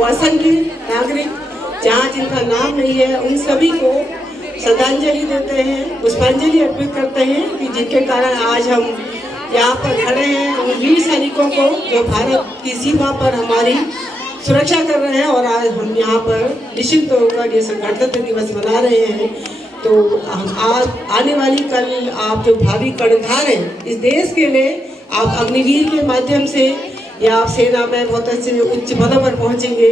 वो असंख्य नागरिक जहाँ जिनका नाम नहीं है उन सभी को श्रद्धांजलि देते हैं, पुष्पांजलि अर्पित करते हैं कि जिनके कारण आज हम यहाँ पर खड़े हैं। उन वीर सैनिकों को जो भारत की सीमा पर हमारी सुरक्षा कर रहे हैं और आज हम यहाँ पर निश्चित होकर ये गणतंत्र दिवस मना रहे हैं। तो हम आज आने वाली कल आप जो भावी कर्णधार हैं इस देश के लिए, आप अग्निवीर के माध्यम से या आप सेना में बहुत अच्छे उच्च पदों पर पहुँचेंगे।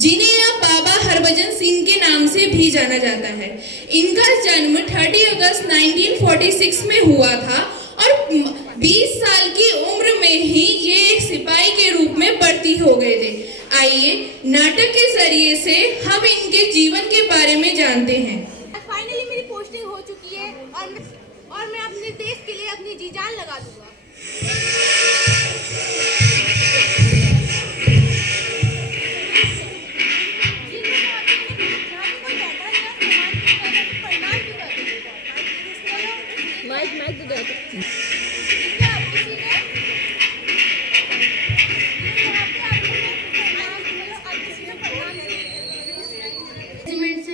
जिन्हें अब बाबा हरभजन सिंह के नाम से भी जाना जाता है। इनका जन्म 30 अगस्त 1946 में हुआ था और 20 साल की उम्र में ही ये एक सिपाही के रूप में भर्ती हो गए थे। आइए नाटक के जरिए से हम इनके जीवन के बारे में जानते हैं। फाइनली मेरी पोस्टिंग हो चुकी है और मैं अपने देश के लिए अपनी जी जान लगा दूंगा।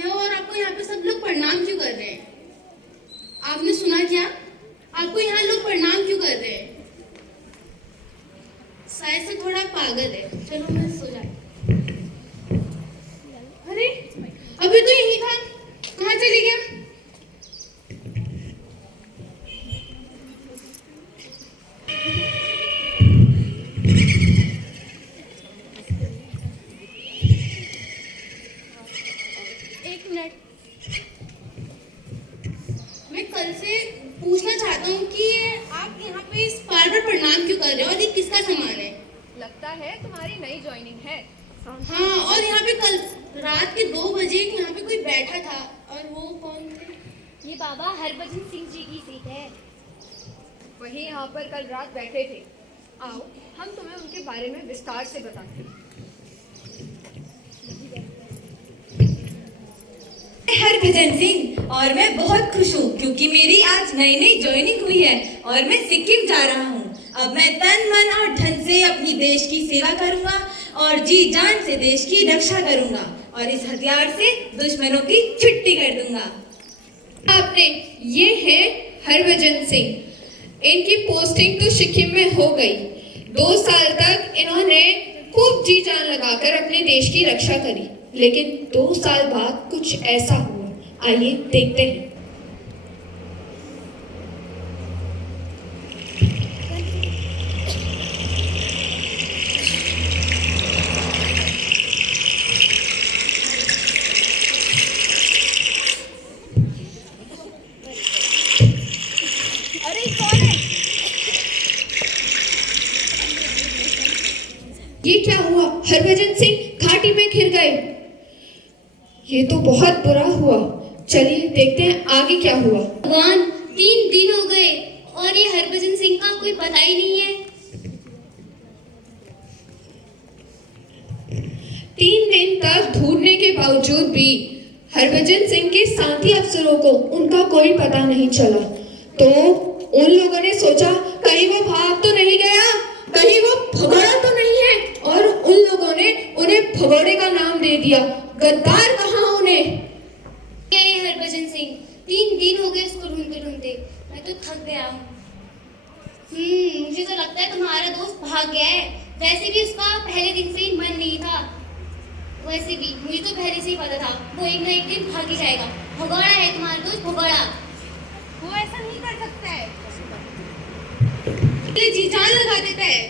और आपको यहाँ पे सब लोग प्रणाम क्यों कर रहे हैं? आपने सुना क्या? तो यही था, कहाँ चले गया? एक मिनट, मैं कल से पूछना चाहता हूँ कि आप यहाँ पे इस बार बार प्रणाम क्यों कर रहे हो और ये किसका सामान है? लगता है तुम्हारी नई ज्वाइनिंग है। हाँ, और यहाँ पे कल रात के 2 बजे यहाँ पे कोई बैठा था, और वो कौन थे? ये बाबा हरभजन सिंह जी की सीट है। वही यहाँ पर कल रात बैठे थे। आओ हम तुम्हें उनके बारे में विस्तार से बताते हैं। हरभजन सिंह और मैं बहुत खुश हूँ क्योंकि मेरी आज नई नई ज्वाइनिंग हुई है और मैं सिक्किम जा रहा हूँ। अब मैं तन मन और धन से अपनी देश की सेवा करूँगा और जी जान से देश की रक्षा करूँगा और इस हथियार से दुश्मनों की छुट्टी कर दूंगा। आपने ये है हरभजन सिंह। इनकी पोस्टिंग तो सिक्किम में हो गई। 2 साल तक इन्होंने खूब जी जान लगाकर अपने देश की रक्षा करी, लेकिन 2 साल बाद कुछ ऐसा हुआ। आइए देखते हैं। अरे कौन है? ये क्या हुआ? हरभजन सिंह घाटी में घिर गए। ये तो बहुत बुरा हुआ। चलिए देखते हैं आगे क्या हुआ। भगवान, 3 दिन हो गए और ये हरभजन सिंह का कोई पता ही नहीं है। 3 दिन तक ढूंढने के बावजूद भी हरभजन सिंह के साथी अफसरों को उनका कोई पता नहीं चला। तो उन लोगों ने सोचा कहीं वो भाग तो नहीं गया, कहीं वो भगोड़ा तो नहीं है, और उन लोगों ने उन्हें भगोड़े का नाम दे दिया। गद्दार कहा उन्हें। क्या ये हरभजन सिंह? 3 दिन हो गए इसको ढूंढते ढूंढते। मैं तो थक गया हूँ। मुझे तो लगता है तुम्हारा दोस्त भाग गया है। वैसे भी उसका पहले दिन से ही मन नहीं था। वैसे भी मुझे तो पहले से ही पता था वो एक ना एक दिन भाग ही जाएगा। भगोड़ा है तुम्हारा दोस्त, भगोड़ा। वो ऐसा नहीं कर सकता है। ये जी जान लगा देता है।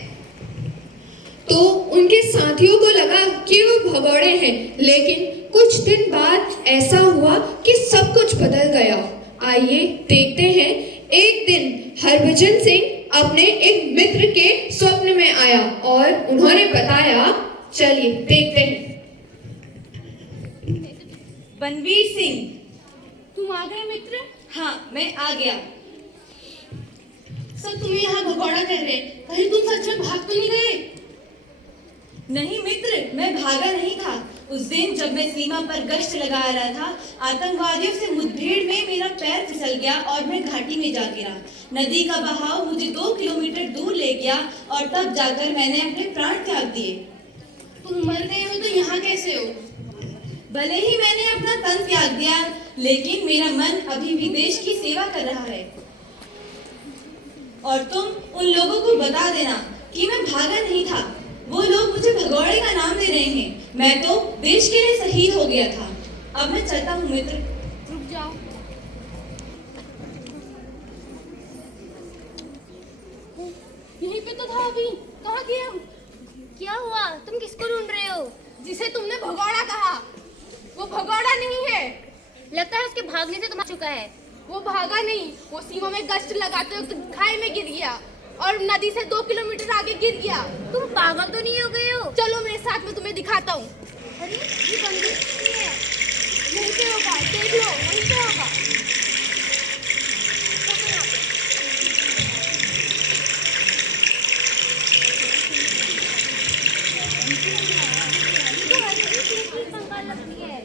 तो उनके साथियों को लगा कि वो भगोड़े हैं, लेकिन कुछ दिन बाद ऐसा हुआ कि सब कुछ बदल गया। आइए देखते हैं। एक दिन हरभजन सिंह अपने एक मित्र के स्वप्न में आया और उन्होंने बताया। चलिए देखते हैं। बनवीर सिंह। तुम आ गए मित्र? हाँ, मैं आ गया। सब तुम्हें यहाँ भगोड़ा कह रहे, कहीं तुम सच में भाग तो नहीं गए? नहीं मित्र, मैं भागा नहीं था। उस दिन जब मैं सीमा पर गश्त लगा रहा था, आतंकवादियों से मुठभेड़ में मेरा पैर फिसल गया और मैं घाटी में जा गिरा। नदी का बहाव मुझे 2 किलोमीटर दूर ले गया और तब जाकर मैंने अपने प्राण त्याग दिए। तुम मर गए हो तो यहाँ कैसे हो? भले ही मैंने अपना तन त्याग दिया, लेकिन मेरा मन अभी भी देश की सेवा कर रहा है। और तुम उन लोगों को बता देना कि मैं भागा नहीं था। वो लोग मुझे भगोड़े का नाम दे रहे हैं। मैं तो देश के लिए शहीद हो गया था। अब मैं चलता हूँ मित्र। रुक जाओ। यहीं पे तो था अभी। कहाँ गया? क्या हुआ? तुम किसको ढूंढ रहे हो? जिसे तुमने भगोड़ा कहा, वो भगोड़ा नहीं है। लगता है उसके भागने से तुम चुका है। वो भागा नहीं, वो सीमा में गश्त लगाते वक्त खाई में गिर गया और नदी से 2 किलोमीटर आगे गिर गया। तुम पागल तो नहीं हो गए हो? चलो मेरे साथ में, तुम्हें दिखाता हूँ। अरे ये बंदूक किसकी है? यहीं पे होगा, देख लो, वहीं पे होगा। कंगाल लगती है।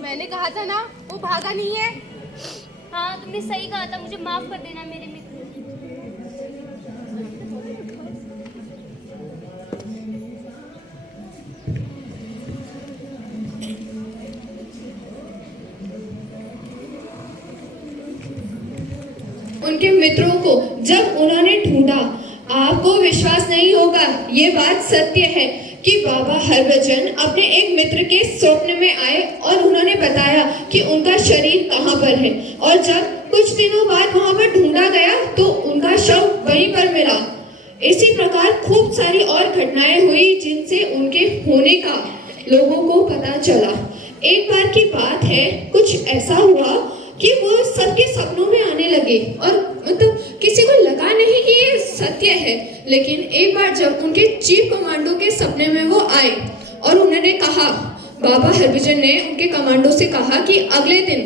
मैंने कहा था ना, वो भागा नहीं है। हाँ, तुमने सही कहा था। मुझे माफ कर देना मेरे मित्र। उनके मित्रों को जब उन्होंने ढूंढा, आपको विश्वास नहीं होगा, ये बात सत्य है कि बाबा हरभजन अपने एक मित्र के स्वप्न में आए और उन्होंने बताया कि उनका शरीर कहाँ पर है, और जब कुछ दिनों बाद वहां पर ढूंढा गया तो उनका शव वहीं पर मिला। इसी प्रकार खूब सारी और घटनाएं हुई जिनसे उनके होने का लोगों को पता चला। एक बार की बात है, कुछ ऐसा हुआ कि वो सबके सपनों में आने लगे, और मतलब किसी को लगा नहीं कि ये सत्य है, लेकिन एक बार जब उनके चीफ कमांडो के सपने में वो आए और उन्होंने कहा, बाबा हरभजन ने उनके कमांडो से कहा कि अगले दिन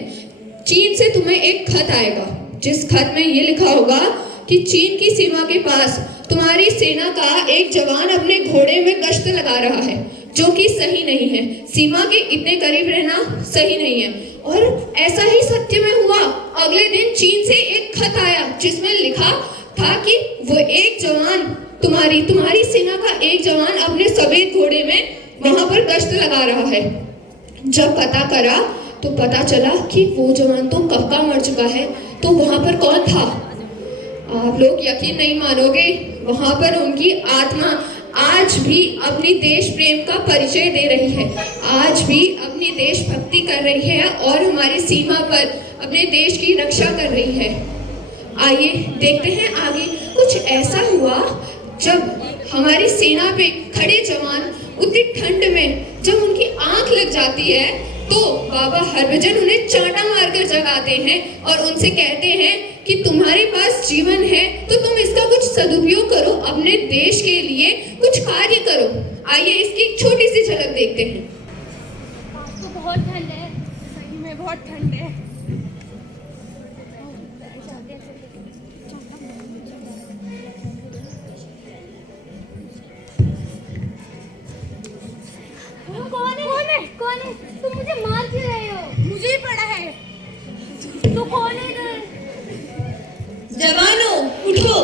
चीन से तुम्हें एक खत आएगा, जिस खत में ये लिखा होगा कि चीन की सीमा के पास तुम्हारी सेना का एक जवान अपने घोड़े में गश्त लगा रहा है, जो कि सही नहीं है। सीमा के इतने करीब रहना सही नहीं है। और ऐसा ही सत्य में हुआ। अगले दिन चीन से एक खत आया जिसमें लिखा था कि वो एक जवान तुम्हारी सेना का एक जवान अपने सफेद घोड़े में वहां पर गश्त लगा रहा है। जब पता करा तो पता चला कि वो जवान तो कब का मर चुका है। तो वहां पर कौन था? आप लोग यकीन नहीं मानोगे, वहां पर उनकी आत्मा आज भी अपनी देश प्रेम का परिचय दे रही है, आज भी अपनी देशभक्ति कर रही है और हमारी सीमा पर अपने देश की रक्षा कर रही है। आइए देखते हैं आगे। कुछ ऐसा हुआ जब हमारी सेना पे खड़े जवान उतनी ठंड में जब उनकी आंख लग जाती है तो बाबा हरभजन उन्हें चांटा मारकर जगाते हैं और उनसे कहते हैं कि तुम्हारे पास जीवन है तो तुम इसका कुछ सदुपयोग करो, अपने देश के लिए कुछ कार्य करो। आइए इसकी एक छोटी सी झलक देखते हैं। आज तो बहुत ठंड है, सही में बहुत ठंड है। कौन है? तुम मुझे मार क्यों रहे हो? मुझे ही पड़ा है। तो कौन है इधर? जवानों उठो।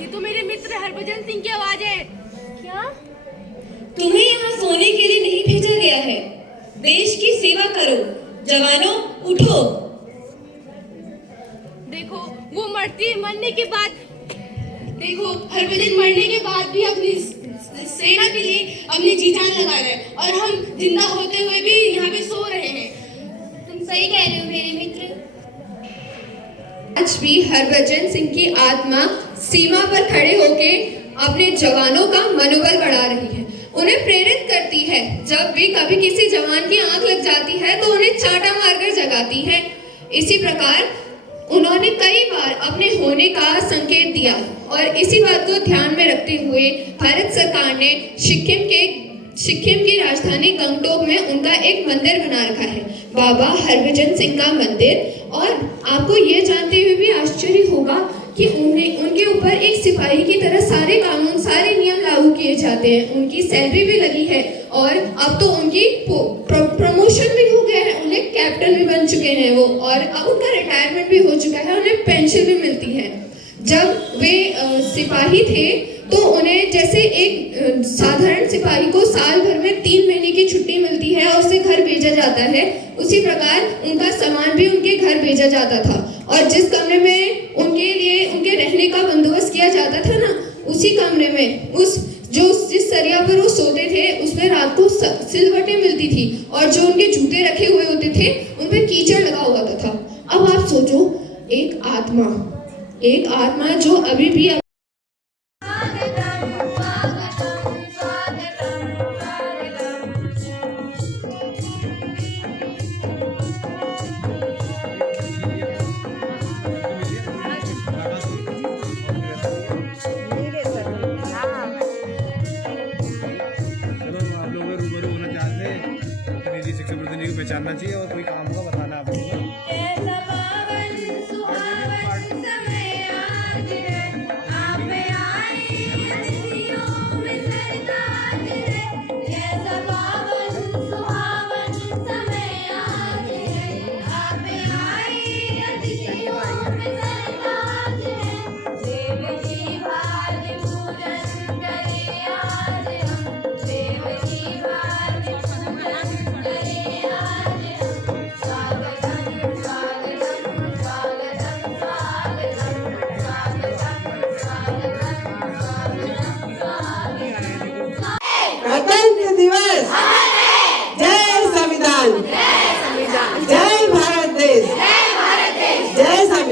ये तो मेरे मित्र हरभजन सिंह की आवाज है। क्या? तुम्हें यहाँ सोने के लिए नहीं भेजा गया है, देश की सेवा करो। जवानों उठो। देखो वो मरने के बाद हरभजन मरने के बाद भी अपनी सेना के लिए अपनी जी जान लगा रहे हैं और हम जिंदा होते हुए भी यहाँ पे सो रहे हैं। तुम सही कह रहे हो मेरे मित्र। आज भी हरभजन सिंह की आत्मा सीमा पर खड़े होके अपने जवानों का मनोबल बढ़ा रही है, उन्हें प्रेरित करती है। जब भी कभी किसी जवान की आंख लग जाती है तो उन्हें चांटा मारकर जगाती है। इसी प्रकार उन्होंने कई बार अपने होने का संकेत दिया और इसी बात को ध्यान में रखते हुए भारत सरकार ने सिक्किम की राजधानी गंगटोक में उनका एक मंदिर बना रखा है, बाबा हरभजन सिंह का मंदिर। और आपको ये जानते हुए भी आश्चर्य होगा कि उनके ऊपर एक सिपाही की तरह सारे कानून सारे नियम लागू किए जाते हैं। उनकी सैलरी भी लगी है और अब तो उनकी प्रमोशन भी हो गया है, उन्हें कैप्टन भी बन चुके हैं वो, और अब उनका रिटायरमेंट भी हो चुका है, उन्हें पेंशन भी मिलती है। जब वे सिपाही थे तो उन्हें जैसे एक साधारण सिपाही को साल भर में 3 महीने की छुट्टी मिलती है और उसे घर भेजा जाता है, उसी प्रकार उनका सामान भी उनके घर भेजा जाता था। और जिस कमरे में उनके लिए उनके रहने का बंदोबस्त किया जाता था ना, उसी कमरे में जिस सरिया पर वो सोते थे उसमें रात को सिलवटें मिलती थी और जो उनके जूते रखे हुए होते थे उनमें कीचड़ लगा हुआ था। अब आप सोचो, एक आत्मा जो अभी भी पहचानना चाहिए और कोई काम होगा बताना आप लोगों को।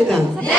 विदा।